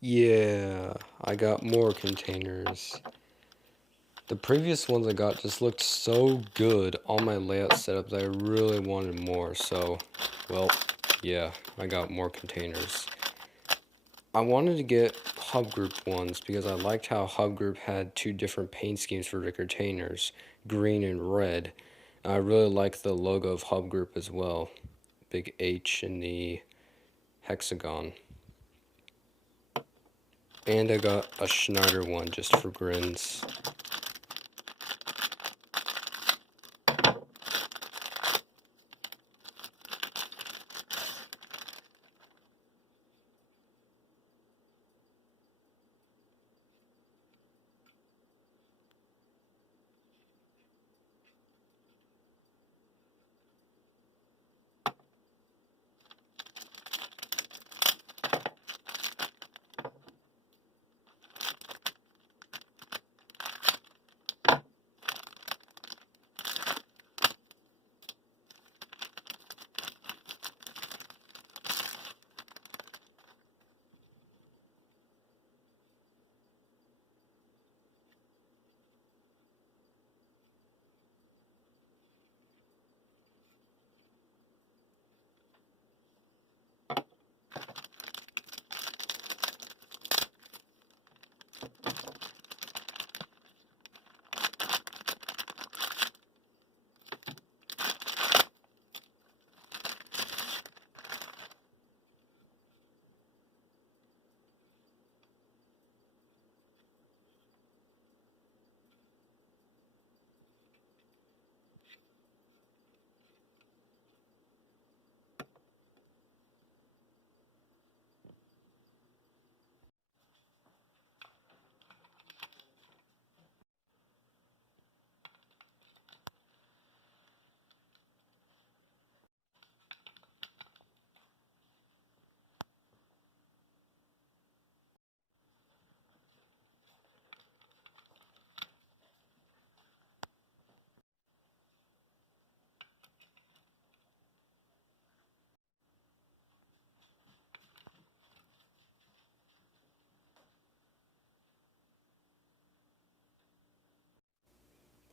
Yeah, I got more containers. The previous ones I got just looked so good on my layout setup that I really wanted more, so, well, yeah, I got more containers. I wanted to get Hub Group ones because I liked how Hub Group had two different paint schemes for the containers, green and red. I really like the logo of Hub Group as well, big H in the hexagon. And I got a Schneider one just for grins.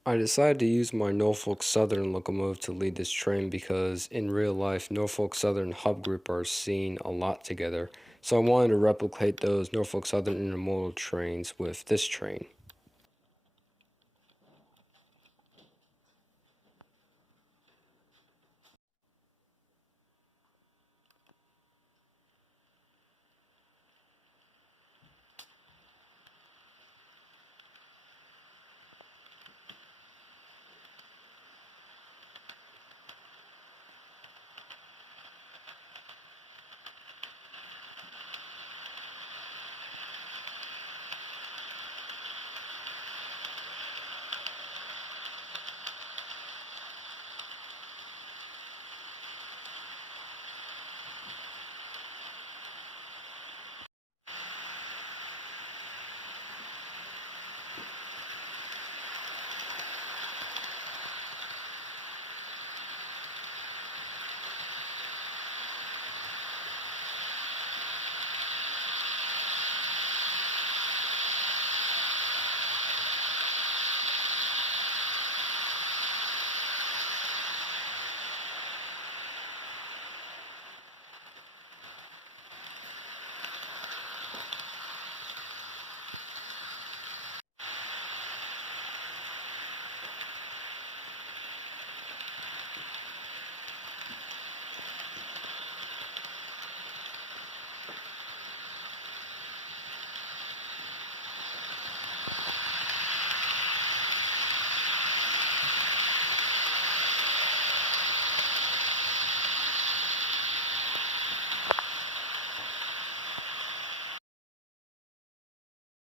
I decided to use my Norfolk Southern locomotive to lead this train because in real life, Norfolk Southern Hub Group are seen a lot together. So I wanted to replicate those Norfolk Southern intermodal trains with this train.